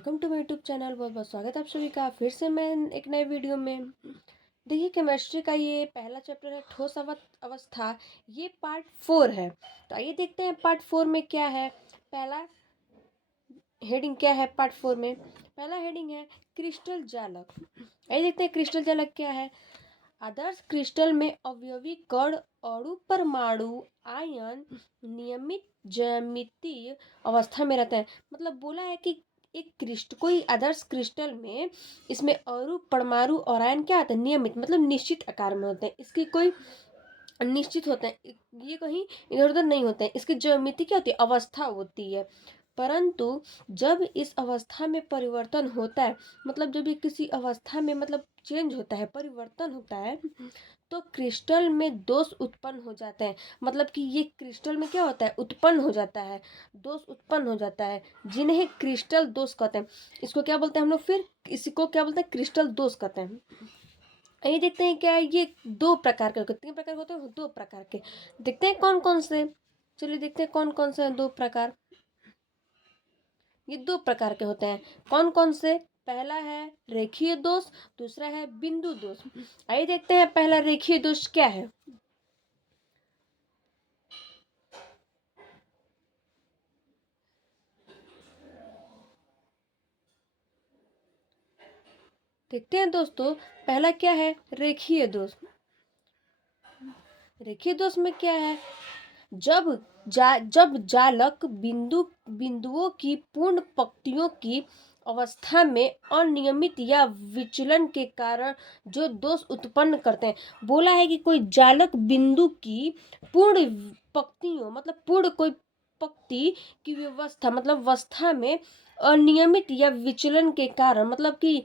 Welcome to my YouTube channel. बहुत बहुत स्वागत है आप सभी का फिर से मैं एक नए वीडियो में। देखिए, केमिस्ट्री का ये पहला चैप्टर है ठोस अवस्था। ये पार्ट 4 है। तो आइए देखते हैं पार्ट 4 में क्या है। पहला हेडिंग क्या है पार्ट 4 में? पहला हेडिंग है क्रिस्टल जालक। आइए देखते हैं क्रिस्टल जालक क्या है। आदर्श क्रिस्टल में अवयवी कण अणु परमाणु आयन नियमित ज्यामितीय अवस्था में रहते हैं। मतलब बोला है कि एक कोई आदर्श क्रिस्टल में इसमें अणु परमाणु और आयन क्या होता है? नियमित मतलब निश्चित आकार में होते हैं। इसकी कोई निश्चित होते हैं, ये कहीं इधर उधर नहीं होते हैं। इसकी ज्यामिति क्या होती है? अवस्था होती है। परंतु जब इस अवस्था में परिवर्तन होता है, मतलब जब ये किसी अवस्था में मतलब चेंज होता है, परिवर्तन होता है, तो क्रिस्टल में दोष उत्पन्न हो जाते हैं। मतलब कि ये क्रिस्टल में क्या होता है? उत्पन्न हो जाता है, दोष उत्पन्न हो जाता है, जिन्हें क्रिस्टल दोष कहते हैं। इसको क्या बोलते हैं हम लोग? फिर इसको क्या बोलते हैं? क्रिस्टल दोष कहते हैं। ये देखते हैं क्या है, ये दो प्रकार के, तीन प्रकार के होते हैं, दो प्रकार के। देखते हैं कौन कौन से। चलिए देखते हैं कौन कौन से हैं दो प्रकार। ये दो प्रकार के होते हैं। कौन कौन से? पहला है रेखीय दोष, दूसरा है बिंदु दोष। आइए देखते हैं पहला रेखीय दोष क्या है। देखते हैं दोस्तों, पहला क्या है? रेखीय दोष। रेखीय दोष में क्या है? जब जालक बिंदुओं की पूर्ण पंक्तियों की अवस्था में अनियमित या विचलन के कारण जो दोष उत्पन्न करते हैं। बोला है कि कोई जालक बिंदु की पूर्ण पंक्तियों मतलब पूर्ण कोई पंक्ति की व्यवस्था मतलब अवस्था में अनियमित या विचलन के कारण, मतलब कि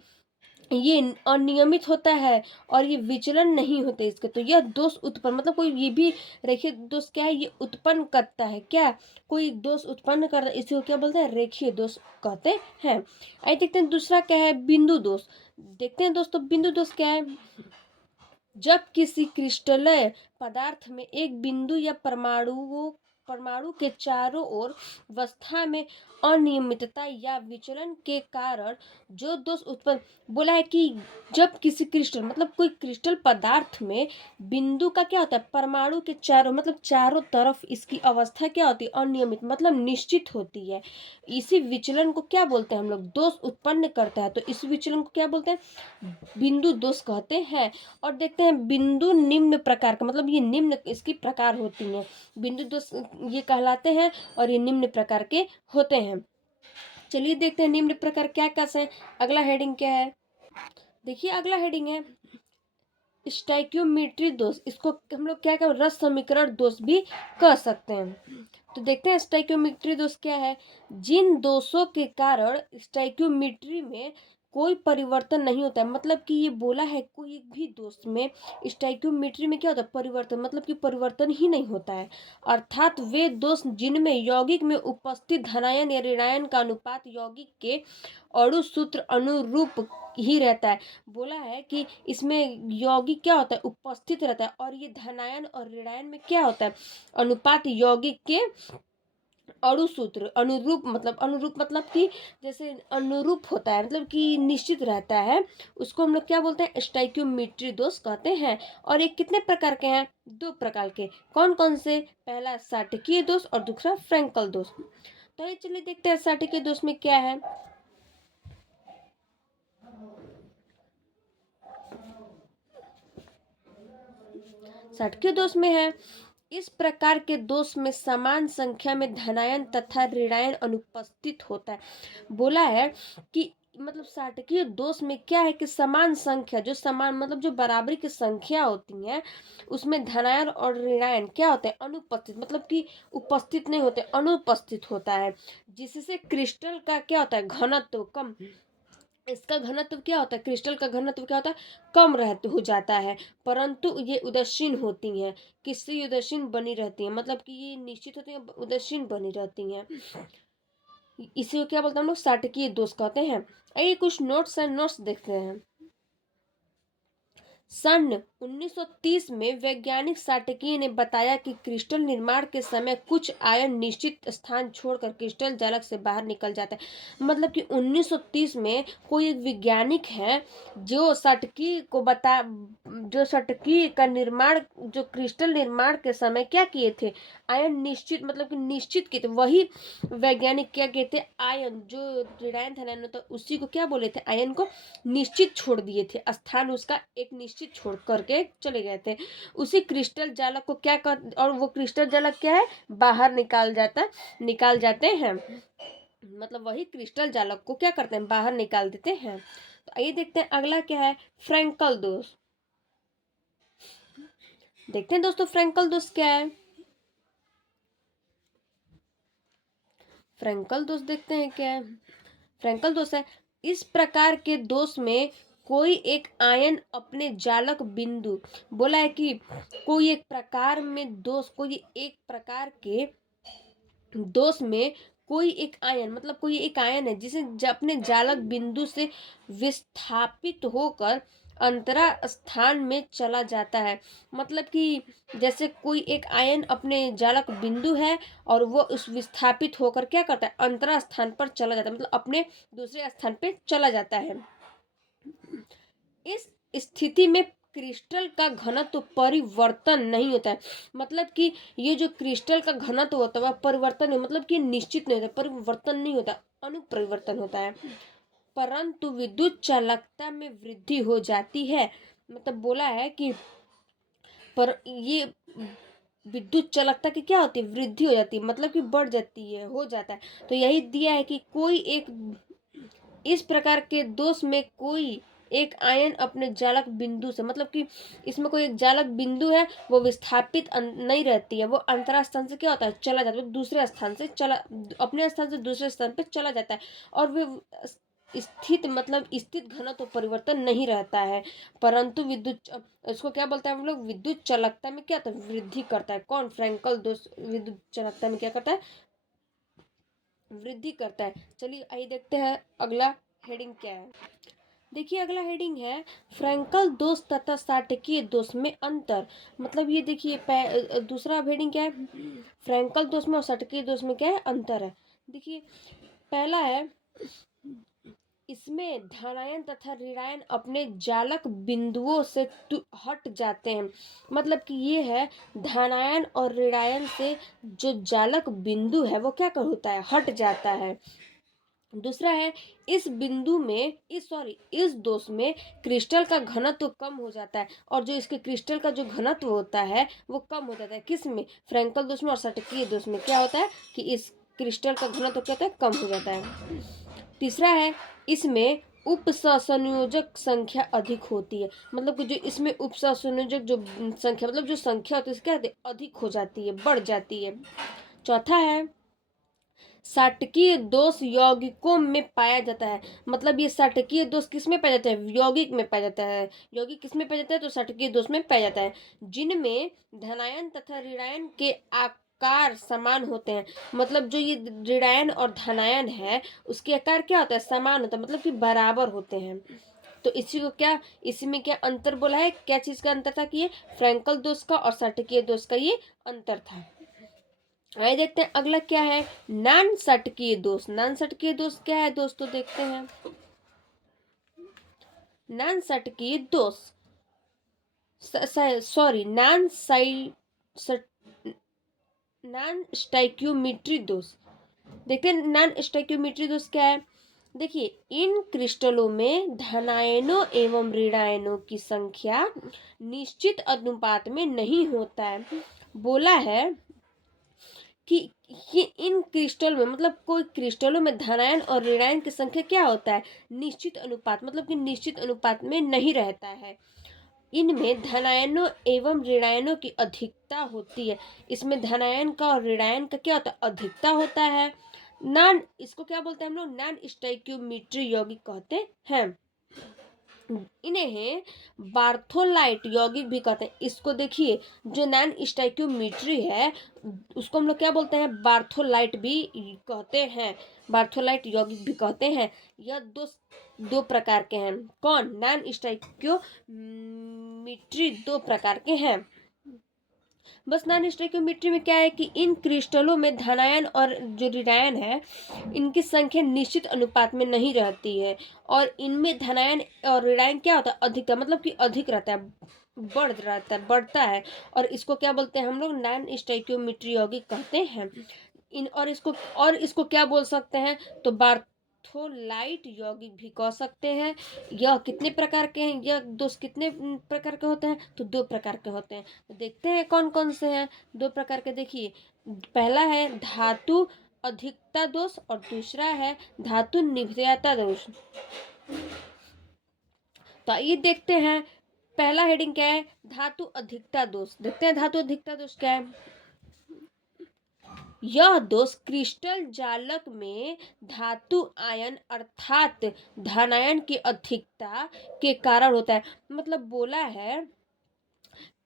ये अनियमित होता है और ये विचलन नहीं होते इसके, तो यह दोष उत्पन्न, मतलब कोई ये भी रेखीय दोष क्या है? ये उत्पन्न करता है। क्या? कोई दोष उत्पन्न करता है, इसी को क्या बोलते हैं? रेखीय दोष कहते हैं। आइए देखते हैं दूसरा क्या है, बिंदु दोष। देखते हैं दोस्तों बिंदु दोष क्या है। जब किसी क्रिस्टलीय पदार्थ में एक बिंदु या परमाणु के चारों ओर अवस्था में अनियमितता या विचलन के कारण जो दोष उत्पन्न। बोला है कि जब किसी क्रिस्टल मतलब कोई क्रिस्टल पदार्थ में बिंदु का क्या होता है? परमाणु के चारों मतलब चारों तरफ इसकी अवस्था क्या होती है? अनियमित मतलब निश्चित होती है। इसी विचलन को क्या बोलते हैं हम लोग? दोष उत्पन्न करता है। तो इस विचलन को क्या बोलते हैं? बिंदु दोष कहते हैं। और देखते हैं बिंदु निम्न प्रकार का, मतलब ये निम्न इसकी प्रकार होती हैं। बिंदु दोष ये कहलाते हैं और ये निम्न प्रकार के होते हैं। चलिए देखते हैं निम्न प्रकार क्या कैसे हैं। अगला हेडिंग क्या है? देखिए अगला हेडिंग है स्टाइक्योमेट्री दोष। इसको हम लोग क्या कहें? रस समीकरण दोष भी कह सकते हैं। तो देखते हैं स्टाइक्योमेट्री दोष क्या है। जिन दोषों के कारण स्टाइक्योमेट्री में कोई परिवर्तन नहीं होता है, मतलब कि ये बोला है कोई भी दोष में स्टाइक्योमेट्री में क्या होता है? परिवर्तन, मतलब कि परिवर्तन ही नहीं होता है। अर्थात वे दोष जिनमें यौगिक में उपस्थित धनायन या ऋणायन का अनुपात यौगिक के अणु सूत्र अनुरूप ही रहता है। बोला है कि इसमें यौगिक क्या होता है? उपस्थित रहता है। और ये धनायन और ऋणायन में क्या होता है? अनुपात यौगिक के अणु सूत्र अनुरूप मतलब कि जैसे अनुरूप होता है, मतलब कि निश्चित रहता है। उसको हम लोग क्या बोलते हैं? स्टाइक्योमेट्री दोष कहते हैं। और ये कितने प्रकार के हैं? दो प्रकार के। कौन कौन से? पहला सांख्यिकीय दोष और दूसरा फ्रैंकल दोष। तो ये चलिए देखते हैं सांख्यिकीय दोष में क्या है। सांख्यिकीय दोष में है इस प्रकार के दोष में समान संख्या में धनायन तथा ऋणायन अनुपस्थित होता है। बोला है कि मतलब सांख्यिकीय दोष में क्या है कि समान संख्या, जो समान मतलब जो बराबरी की संख्या होती है, उसमें धनायन और ऋणायन क्या होते हैं? अनुपस्थित, मतलब कि उपस्थित नहीं होते, अनुपस्थित होता है। जिससे क्रिस्टल का क्या होता है? घनत्व कम, इसका घनत्व क्या होता है? क्रिस्टल का घनत्व क्या होता है? कम रहते हो जाता है। परंतु ये उदासीन होती हैं। किससे उदासीन बनी रहती हैं? मतलब कि ये निश्चित होती हैं, उदासीन बनी रहती हैं। इसी को क्या बोलते हैं हम लोग? सांख्यिकीय दोष कहते हैं। आइए कुछ नोट्स देखते हैं। सन 1930 में वैज्ञानिक साटकीय ने बताया कि क्रिस्टल निर्माण के समय कुछ आयन निश्चित स्थान छोड़कर क्रिस्टल जालक से बाहर निकल जाता है। मतलब कि 1930 में कोई एक वैज्ञानिक है जो साटकी का निर्माण, जो क्रिस्टल निर्माण के समय क्या किए थे, आयन निश्चित, मतलब कि निश्चित किए थे। वही वैज्ञानिक क्या कहते, आयन जो ऋणायन धनायन होता है उसी को क्या बोले थे, आयन को निश्चित छोड़ दिए थे, स्थान उसका एक निश्चित छोड़ करके चले गए थे। उसी क्रिस्टल जालक को क्या कर, और वो क्रिस्टल जालक क्या है, बाहर निकाल जाते हैं। मतलब वही क्रिस्टल जालक को क्या करते हैं, बाहर निकाल देते हैं। तो आइए देखते हैं अगला क्या है, फ्रैंकल दोष। देखते हैं दोस्तों फ्रैंकल दोष क्या है। फ्रैंकल दोष देखते हैं क्या है। फ्रैंकल दोष है, इस प्रकार के दोष में कोई एक आयन अपने जालक बिंदु, बोला है कि कोई एक प्रकार के दोष में कोई एक आयन, मतलब कोई एक आयन है जिसे अपने जालक बिंदु से विस्थापित होकर अंतरा स्थान में चला जाता है। मतलब कि जैसे कोई एक आयन अपने जालक बिंदु है और वो उस विस्थापित होकर क्या करता है, अंतरा स्थान पर चला जाता है, मतलब अपने दूसरे स्थान पे चला जाता है। इस स्थिति में क्रिस्टल का घनत्व परिवर्तन नहीं होता है। मतलब कि ये जो क्रिस्टल का घनत्व होता है वह परिवर्तन नहीं, मतलब कि निश्चित नहीं होता, परिवर्तन नहीं होता, अनुपरिवर्तन होता है। परंतु विद्युत चालकता में वृद्धि हो जाती है। मतलब बोला है कि पर ये विद्युत चालकता की क्या होती है, वृद्धि हो जाती है, मतलब कि बढ़ जाती है, हो जाता है। तो यही दिया है कि कोई एक, इस प्रकार के दोष में कोई एक आयन अपने जालक बिंदु से, मतलब कि इसमें कोई एक जालक बिंदु है, वो विस्थापित नहीं रहती है, वो अंतरा स्थान से क्या होता है, चला जाता है, दूसरे स्थान से चला, अपने स्थान से दूसरे स्थान पे चला जाता है। और वे स्थित घनत्व परिवर्तन नहीं रहता है, परंतु इसको क्या बोलते हैं हम लोग, विद्युत चालकता में क्या होता है, वृद्धि करता है। कौन, फ्रैंकल दोष विद्युत चालकता में क्या करता है, वृद्धि करता है। चलिए आइए देखते हैं अगला हेडिंग क्या है। देखिए अगला हेडिंग है फ्रैंकल दोष तथा साटकीय दोष में अंतर। मतलब ये देखिए दूसरा हेडिंग क्या है, फ्रैंकल दोष में और साटकीय दोष में क्या है, अंतर है। देखिए पहला है, इसमें धनायन तथा ऋणायन अपने जालक बिंदुओं से हट जाते हैं। मतलब कि ये है, धनायन और ऋणायन से जो जालक बिंदु है वो क्या कर होता है, हट जाता है। दूसरा है, इस बिंदु में इस दोष में क्रिस्टल का घनत्व कम हो जाता है, और जो इसके क्रिस्टल का जो घनत्व होता है वो कम हो जाता है। किस में, फ्रैंकल दोष में और साटकीय दोष में क्या होता है कि इस क्रिस्टल का घनत्व क्या होता है, कम हो जाता है। तीसरा है, इसमें उपसंयोजक संख्या अधिक होती है। मतलब कि जो इसमें उपसंयोजक जो संख्या, मतलब जो संख्या होती है क्या होती है, अधिक हो जाती है, बढ़ जाती है। चौथा है, साटकीय दोष यौगिकों में पाया जाता है। मतलब ये साटकीय दोष किस में पाया जाता है, यौगिक में पाया जाता है। यौगिक किस में पाया जाता है, तो साटकीय दोष में पाया जाता है, जिनमें धनायन तथा ऋणायन के आकार समान होते हैं। मतलब जो ये ऋणायन और धनायन है उसके आकार क्या होता है, समान होता है, मतलब कि बराबर होते हैं। तो इसी को क्या, इसी में क्या अंतर बोला है, क्या चीज का अंतर था कि ये फ्रैंकल दोष का और साटकीय दोष का ये अंतर था। आइए देखते हैं अगला क्या है, नान सटकीय दोष। नान सटकीय दोष क्या है दोस्तों, देखते हैं। नान सटकीय दोष, सॉरी नान स्टाइक्योमेट्री दोष। देखते हैं नान स्टाइक्योमेट्री दोष क्या है। देखिए इन क्रिस्टलों में धनायनों एवं ऋणायनों की संख्या निश्चित अनुपात में नहीं होता है। बोला है कि ये इन क्रिस्टल में, मतलब कोई क्रिस्टलों में धनायन और ऋणायन की संख्या क्या होता है, निश्चित अनुपात, मतलब कि निश्चित अनुपात में नहीं रहता है। इनमें धनायनों एवं ऋणायनों की अधिकता होती है। इसमें धनायन का और ऋणायन का क्या होता है, अधिकता होता है। इसको क्या बोलते हैं हम लोग, नॉन स्टोइकियोमेट्री यौगिक कहते हैं। इन्हें बार्थोलाइट यौगिक भी कहते हैं। इसको देखिए, जो नॉन स्टोइकियोमेट्री है उसको हम लोग क्या बोलते हैं, बार्थोलाइट भी कहते हैं, बार्थोलाइट यौगिक भी कहते हैं। यह दो प्रकार के हैं। कौन? नॉन स्टोइकियोमेट्री दो प्रकार के हैं। बस नॉन स्टोइकियोमेट्री में क्या है कि इन क्रिस्टलों में धनायन और जो ऋणायन है इनकी संख्या निश्चित अनुपात में नहीं रहती है, और इनमें धनायन और ऋणायन क्या होता है, अधिक, मतलब कि अधिक रहता है, बढ़ता है। और इसको क्या बोलते हैं हम लोग, नॉन स्टोइकियोमेट्री यौगिक कहते हैं। इन और इसको क्या बोल सकते हैं, तो बार्थोलाइट यौगिक भी कह सकते हैं। यह कितने प्रकार के हैं, यह दोष कितने प्रकार के होते हैं, तो दो प्रकार के होते हैं। तो देखते हैं कौन कौन से हैं दो प्रकार के। देखिए, पहला है धातु अधिकता दोष और दूसरा है धातु निभृतता दोष। तो ये देखते हैं, पहला हेडिंग क्या है, धातु अधिकता दोष। देखते हैं धातु अधिकता दोष क्या है। यह दोष क्रिस्टल जालक में धातु आयन अर्थात धनायन की अधिकता के कारण होता है। मतलब बोला है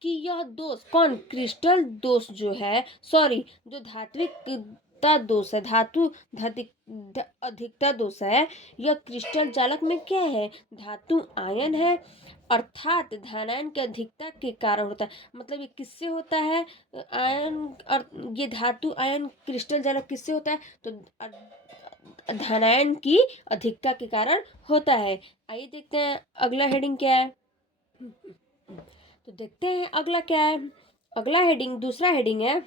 कि यह दोष, कौन, क्रिस्टल दोष जो है, सॉरी, जो धात्विकता दोष है, धातु अधिकता दोष है, यह क्रिस्टल जालक में क्या है, धातु आयन है, अर्थात धनायन की अधिकता के कारण होता है। मतलब ये किससे होता है, आयन, ये धातु आयन क्रिस्टल जालक किससे होता है, तो धनायन की अधिकता के कारण होता है। आइए देखते हैं अगला हेडिंग क्या है। तो देखते हैं अगला क्या है। अगला हेडिंग, दूसरा हेडिंग है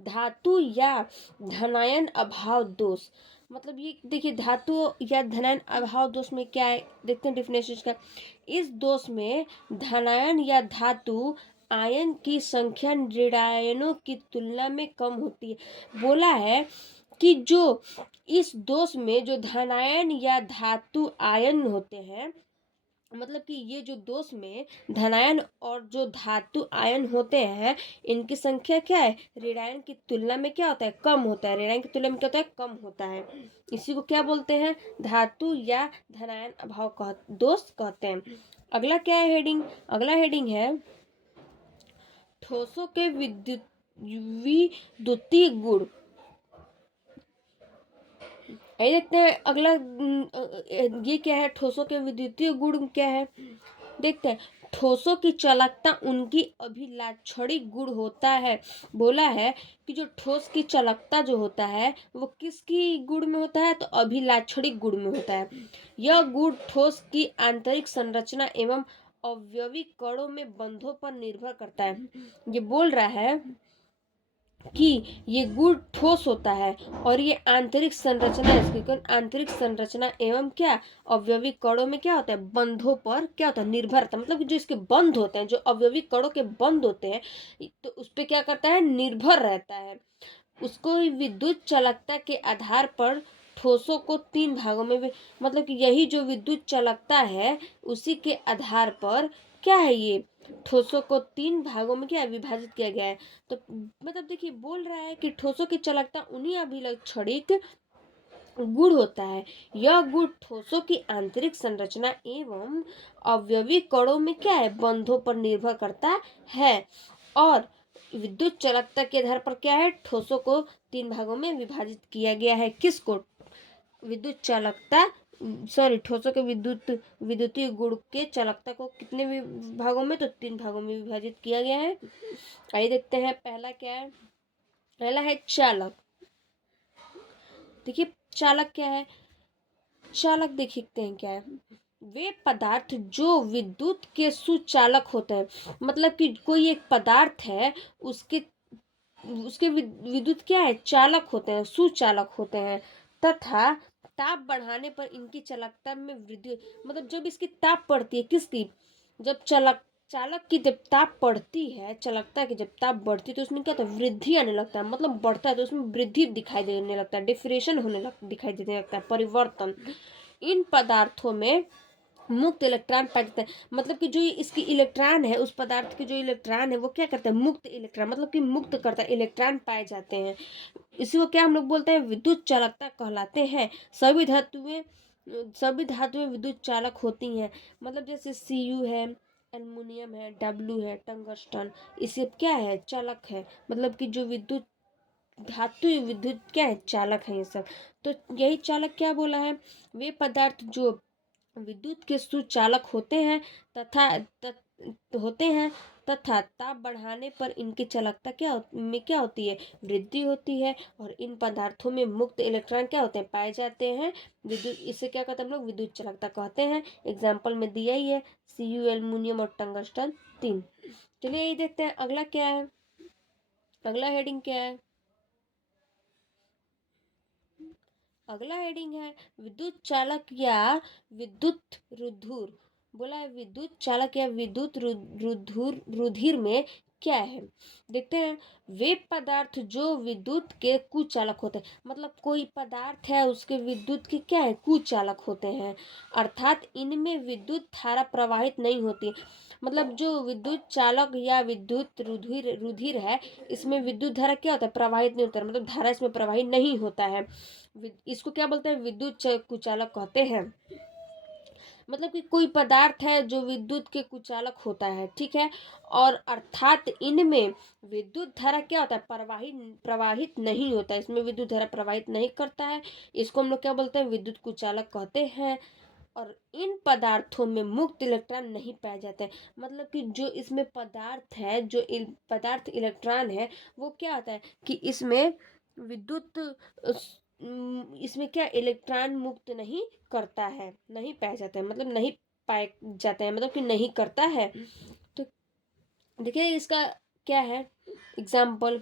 धातु या धनायन अभाव दोष। मतलब ये देखिए, धातु या धनायन अभाव दोष में क्या है, देखते हैं डेफिनेशन का। इस दोष में धनायन या धातु आयन की संख्या ऋणायनों की तुलना में कम होती है। बोला है कि जो इस दोष में जो धनायन या धातु आयन होते हैं, मतलब कि ये जो दोष में धनायन और जो धातु आयन होते हैं इनकी संख्या क्या है, ऋणायन की तुलना में क्या होता है, कम होता है। ऋणायन की तुलना में क्या होता है, कम होता है। इसी को क्या बोलते हैं, धातु या धनायन अभाव दोष कहते हैं। अगला क्या है हेडिंग, अगला हेडिंग है ठोसों के विद्युतीय गुण। ये देखते हैं अगला, ये क्या है, ठोसों के विद्युतीय गुण क्या है। देखते हैं, ठोसों की चालकता उनकी अभिलाक्षणिक गुण होता है। बोला है कि जो ठोस की चालकता जो होता है वो किसकी गुण में होता है, तो अभिलाक्षणिक गुण में होता है। यह गुण ठोस की आंतरिक संरचना एवं अवयवी कणों में बंधों पर निर्भर करता है। ये बोल रहा है कि ये गुण ठोस होता है और ये आंतरिक संरचना, इसकी आंतरिक संरचना एवं क्या अवयवी कणों में क्या होता है, बंधों पर क्या होता है, निर्भरता। मतलब कि जो इसके बंध होते हैं, जो अवयवी कणों के बंध होते हैं, तो उस पर क्या करता है, निर्भर रहता है। उसको विद्युत चालकता के आधार पर ठोसों को तीन भागों में मतलब कि यही जो विद्युत चालकता है उसी के आधार पर क्या है, ये ठोसों को तीन भागों में क्या विभाजित किया गया है। तो मतलब देखिए, बोल रहा है कि ठोसों की चालकता उन्हीं अभिलाक्षणिक गुण होता है। यह गुण ठोसों की आंतरिक संरचना एवं अवयवी कणों में क्या है, बंधों पर निर्भर करता है। और विद्युत चालकता के आधार पर क्या है, ठोसों को तीन भागों में विभाजित किया गया है। किसको, विद्युत चालकता, सॉरी, ठोसों के विद्युतीय गुण के चालकता को कितने भागों में, तो तीन भागों में विभाजित किया गया है। आइए देखते हैं पहला क्या है। पहला है चालक। देखिए चालक क्या है, चालक देखते हैं क्या है, वे पदार्थ जो विद्युत के सुचालक होते हैं। मतलब कि कोई एक पदार्थ है, उसके उसके विद्युत क्या है, चालक होते हैं, सुचालक होते हैं, तथा ताप बढ़ाने पर इनकी चालकता में वृद्धि। मतलब जब इसकी ताप बढ़ती है, किसकी, जब चालक की जब ताप बढ़ती है, चालकता की जब ताप बढ़ती है तो उसमें क्या होता है, वृद्धि आने लगता है। मतलब बढ़ता है तो उसमें वृद्धि दिखाई देने लगता है, डिफरेशन दिखाई देने लगता है, परिवर्तन। इन पदार्थों में मुक्त इलेक्ट्रॉन पाए जाते हैं। मतलब कि जो इसकी इलेक्ट्रॉन है, उस पदार्थ के जो इलेक्ट्रॉन है वो क्या करता है, मुक्त इलेक्ट्रॉन, मतलब कि मुक्त करता है, इलेक्ट्रॉन पाए जाते हैं। इसी को क्या हम लोग बोलते हैं, विद्युत चालकता कहलाते हैं। सभी धातुएं सभी धातुएं विद्युत चालक होती हैं। मतलब जैसे Cu है, एल्युमिनियम है, डब्ल्यू है, टंगस्टन, इसे क्या है, चालक है। मतलब कि जो विद्युत धातु विद्युत क्या है, चालक है ये सब। तो यही चालक क्या बोला है, वे पदार्थ जो विद्युत के सुचालक होते हैं तथा होते हैं तथा ताप बढ़ाने पर इनकी चालकता में क्या होती है, वृद्धि होती है। और इन पदार्थों में मुक्त इलेक्ट्रॉन क्या होते हैं, पाए जाते हैं। विद्युत, इसे क्या कहते हैं हम लोग, विद्युत चालकता कहते हैं। एग्जाम्पल में दिया ही है, Cu, एल्युमिनियम और टंगस्टन 3। चलिए यही देखते हैं अगला क्या है। अगला हेडिंग क्या है, अगला हेडिंग है विद्युत चालक या विद्युत रुधिर। बोला है विद्युत चालक या विद्युत रुधिर में क्या है। देखते हैं, वे पदार्थ जो विद्युत के कुचालक होते हैं। मतलब कोई पदार्थ है उसके विद्युत के क्या है, कुचालक होते हैं। अर्थात इनमें विद्युत धारा प्रवाहित नहीं होती। मतलब जो विद्युत चालक या विद्युत रुधिर है, इसमें विद्युत धारा क्या होता है, प्रवाहित नहीं होता है। मतलब धारा इसमें प्रवाहित नहीं होता है। इसको क्या बोलते हैं, विद्युत कुचालक कहते हैं। मतलब कि कोई पदार्थ है जो विद्युत के कुचालक होता है, ठीक है। और अर्थात इनमें विद्युत धारा क्या होता है, प्रवाहित नहीं होता है। इसमें विद्युत धारा प्रवाहित नहीं करता है। इसको हम लोग क्या बोलते हैं, विद्युत कुचालक कहते हैं। और इन पदार्थों में मुक्त इलेक्ट्रॉन नहीं पाए जाते। मतलब कि जो इसमें पदार्थ है, जो पदार्थ इलेक्ट्रॉन है, वो क्या होता है कि इसमें विद्युत इसमें क्या इलेक्ट्रॉन मुक्त नहीं करता है, नहीं पाया जाता है। मतलब नहीं पाए जाते हैं, मतलब कि नहीं करता है। तो देखिए इसका क्या है एग्जाम्पल,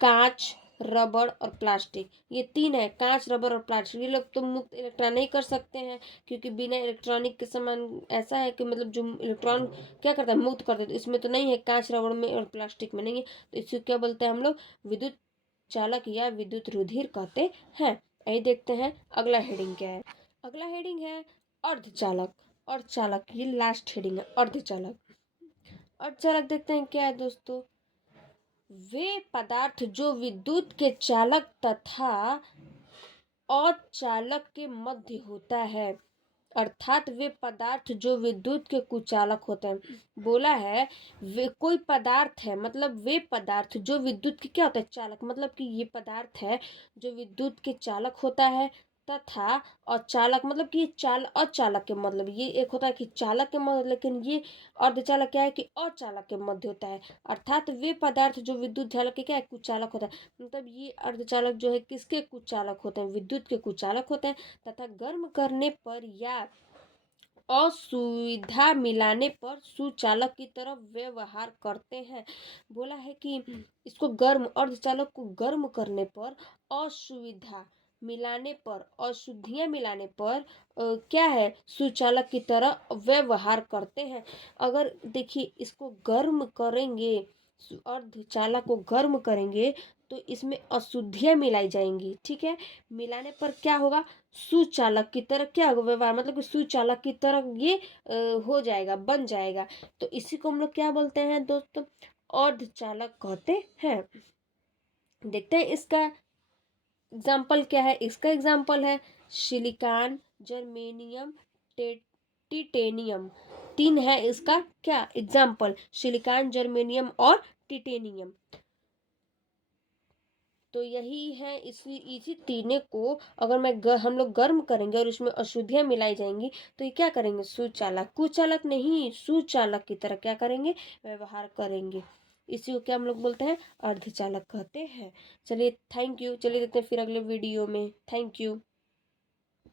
कांच, रबड़ और प्लास्टिक, ये तीन है। कांच, रबड़ और प्लास्टिक, ये लोग तो मुक्त इलेक्ट्रॉन नहीं कर सकते हैं, क्योंकि बिना इलेक्ट्रॉनिक के समान ऐसा है कि मतलब जो इलेक्ट्रॉन क्या करता है, मुक्त कर देता है। इसमें तो नहीं है, कांच, रबड़ में और प्लास्टिक में नहीं है। तो इसको क्या बोलते हैं हम लोग, विद्युत चालक या विद्युत रुधिर कहते हैं। यही देखते हैं अगला हेडिंग क्या है। अगला हेडिंग है अर्धचालक। अर्धचालक, ये लास्ट हेडिंग है, अर्धचालक। अर्धचालक देखते हैं क्या है दोस्तों, वे पदार्थ जो विद्युत के चालक तथा अचालक के मध्य होता है। अर्थात वे पदार्थ जो विद्युत के कुचालक होते हैं। बोला है वे कोई पदार्थ है, मतलब वे पदार्थ जो विद्युत के क्या होता है, चालक। मतलब कि ये पदार्थ है जो विद्युत के चालक होता है तथा अचालक, मतलब कि चाल अचालक के, मतलब ये एक होता है कि चालक के मध्य, लेकिन ये अर्धचालक क्या है कि अचालक के मध्य होता है। अर्थात वे पदार्थ जो विद्युत चालक के क्या है, कुचालक होता है। मतलब ये अर्धचालक जो है किसके कुचालक होते हैं, विद्युत के कुचालक होते हैं। तथा गर्म करने पर या असुविधा मिलाने पर सुचालक की तरफ व्यवहार करते हैं। बोला है कि इसको गर्म, अर्धचालक को गर्म करने पर असुविधा मिलाने पर, अशुद्धियां मिलाने पर क्या है, सुचालक की तरह व्यवहार करते हैं। अगर देखिए इसको गर्म करेंगे, अर्धचालक को गर्म करेंगे तो इसमें अशुद्धियां मिलाई जाएंगी, ठीक है। मिलाने पर क्या होगा, सुचालक की तरह क्या होगा व्यवहार, मतलब कि सुचालक की तरह ये हो जाएगा, बन जाएगा। तो इसी को हम लोग क्या बोलते हैं दोस्तों, अर्धचालक कहते हैं। देखते हैं इसका एग्जाम्पल क्या है। इसका एग्जाम्पल है सिलिकॉन, जर्मेनियम, टिटेनियम। तीन है इसका क्या एग्जाम्पल, सिलिकॉन, जर्मेनियम और टिटेनियम। तो यही है, इसी तीनों को अगर हम लोग गर्म करेंगे और इसमें अशुद्धियां मिलाई जाएंगी तो ये क्या करेंगे, सुचालक, कुचालक नहीं, सुचालक की तरह क्या करेंगे, व्यवहार करेंगे। इसी को क्या हम लोग बोलते हैं, अर्धचालक कहते हैं। चलिए थैंक यू, चलिए देखते हैं फिर अगले वीडियो में। Thank you.